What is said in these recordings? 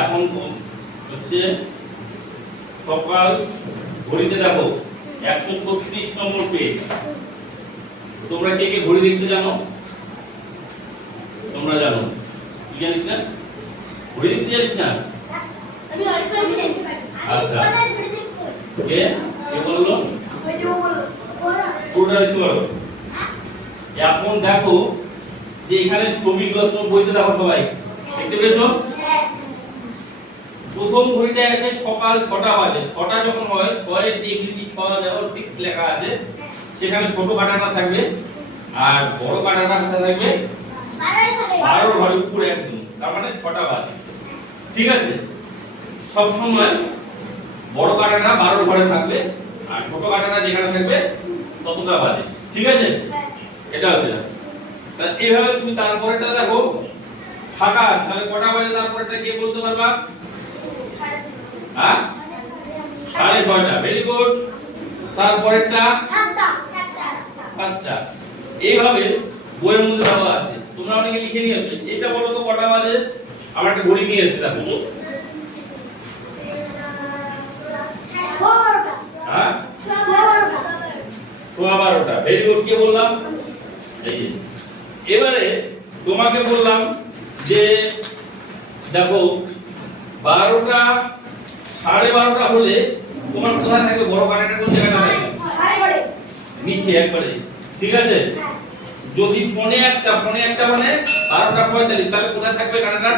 এখন হচ্ছে সকাল, ঘড়িতে দেখো 136 নম্বর পেজ। তোমরা কে কে ঘড়ি দেখতে জানো? তোমরা জানো? তুই জানিস না? ঘড়ি দেখতে জানিস না? আচ্ছা, কে বললো? পুরোটা দেখতে পারো। এখন দেখো যে এখানে ছবিগুলো তোমার বইতে দেখো, সবাই দেখতে পেয়েছো? প্রথম ঘড়িটা আছে সকাল 6টা বাজে। 6টা যখন হয়, 6 এর যে ইংরেজি 6 লেখা আছে সেখানে ছোট কাঁটাটা থাকবে আর বড় কাঁটাটা থাকবে 12 ঘরে উপরে একদম, তার মানে 6টা বাজে। ঠিক আছে, সব সময় বড় কাঁটাটা 12 ঘরে থাকবে আর ছোট কাঁটাটা যেখানে থাকবে ততটা বাজে। ঠিক আছে, এটা হচ্ছে না। তাহলে এইভাবে তুমি তারপরেটা দেখো ফাঁকা আছে, তাহলে কটা বাজে তারপরেটা কে বলতে পারবা? হ্যাঁ, 6:30। Very good. তারপরেরটা 7টা। এইভাবে বইয়ের মধ্যে দেওয়া আছে, তোমরা অনেকে লিখে নিয়ে আসো। এটা বলো তো কটা বাজে? আমরা একটা ঘড়ি নিয়ে এসেছি, দেখো। হ্যাঁ, 12:15। Very good. কে বললাম? এই এবারে তোমাকে বললাম যে দেখো 12টা 12:30 হলে তোমার কোথায় থাকবে? বড় কাঁটাটা কোন জায়গায় থাকবে? নিচে একবারে। ঠিক আছে, যদি 1:45 মানে 12:45, তাহলে কোথায় থাকবে কাঁটাটা?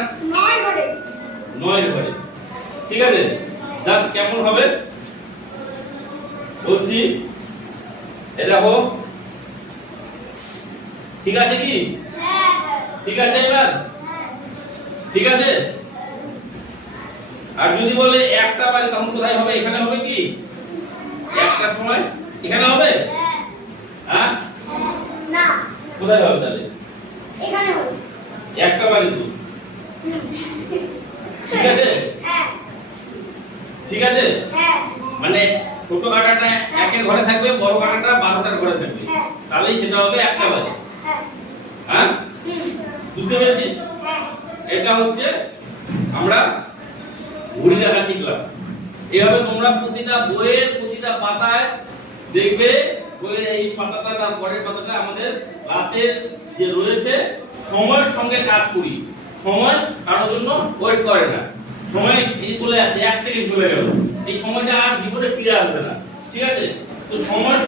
9 ঘরে। ঠিক আছে, জাস্ট কেমন হবে বলছি, এই দেখো। ঠিক আছে কি? ঠিক আছে এবার? ঠিক আছে। আর যদি বলে 1টা বাজে, তখন কোথায় হবে? এখানে হবে কি? 1টার সময় এখানে হবে? হ্যাঁ, না। কোথায় হবে তাহলে? এখানে হবে। 1টা বাজে তো। ঠিক আছে? হ্যাঁ। ঠিক আছে? হ্যাঁ। মানে ছোট কাঁটাটা 1এর ঘরে থাকবে, বড় কাঁটাটা 12টার ঘরে থাকবে, তাহলেই সেটা হবে 1টা বাজে। হ্যাঁ, বুঝতে পেরেছিস? এটা হচ্ছে আমরা ঘড়ি দেখা শিখলাম। এভাবে তোমরা প্রতিটা বইয়ের প্রতিটা পাতায় দেখবে, বইয়ের এই পাতাটা তার পরের পাতাটা আমাদের ক্লাসের যে রয়েছে সময়ের সঙ্গে কাজ করি। সময় কারোর জন্য ওয়েট করে না। সময় এই চলে আছে, 1 সেকেন্ড চলে গেল, এই সময়টা আর জীবনে ফিরে আসবে না। ঠিক আছে, তো সময়